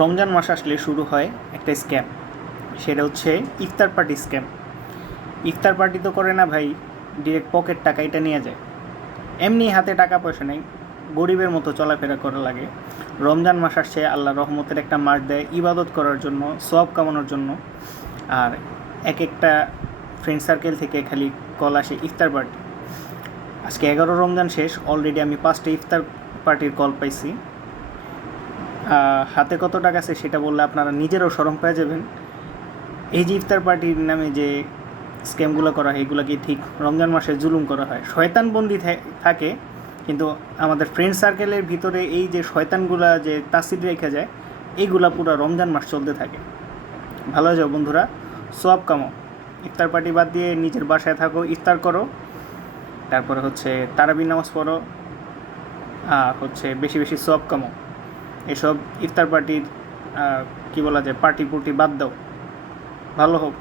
রমজান মাস আসলে শুরু হয় একটা স্ক্যাম, সেটা হচ্ছে ইফতার পার্টি স্ক্যাম। ইফতার পার্টি তো করে না ভাই, ডিরেক্ট পকেট টাকা এটা নিয়ে যায়। এমনি হাতে টাকা পয়সা নেই, গরিবের মতো চলাফেরা করা লাগে। রমজান মাস আসছে, আল্লাহ রহমতের একটা মাস দেয় ইবাদত করার জন্য, সওয়াব কামানোর জন্য। আর এক একটা ফ্রেন্ড সার্কেল থেকে খালি কল আসে ইফতার পার্টি। আজকে 11 রমজান শেষ, অলরেডি আমি 5টা ইফতার পার্টির কল পাইছি। হাতে কত টাকা আছে সেটা বললে আপনারা নিজেরাও শরম পেয়ে যাবেন। এই যে ইফতার পার্টির নামে যে স্ক্যামগুলো করা হয়, এগুলোকে ঠিক রমজান মাসে জুলুম করা হয়। শয়তানবন্দি থাকে, কিন্তু আমাদের ফ্রেন্ড সার্কেলের ভিতরে এই যে শয়তানগুলা যে তাসির রেখে যায়, এইগুলা পুরো রমজান মাস চলতে থাকে। ভালো যাও বন্ধুরা, সওয়াব কামাও। ইফতার পার্টি বাদ দিয়ে নিজের বাসায় থাকো, ইফতার করো, তারপরে হচ্ছে তারাবি নামাজ পড়ো, আর হচ্ছে বেশি বেশি সওয়াব কামাও। এসব ইফতার পার্টির কী বলা যায়, পার্টি পুর্টি বাদ দাও, ভালো হোক।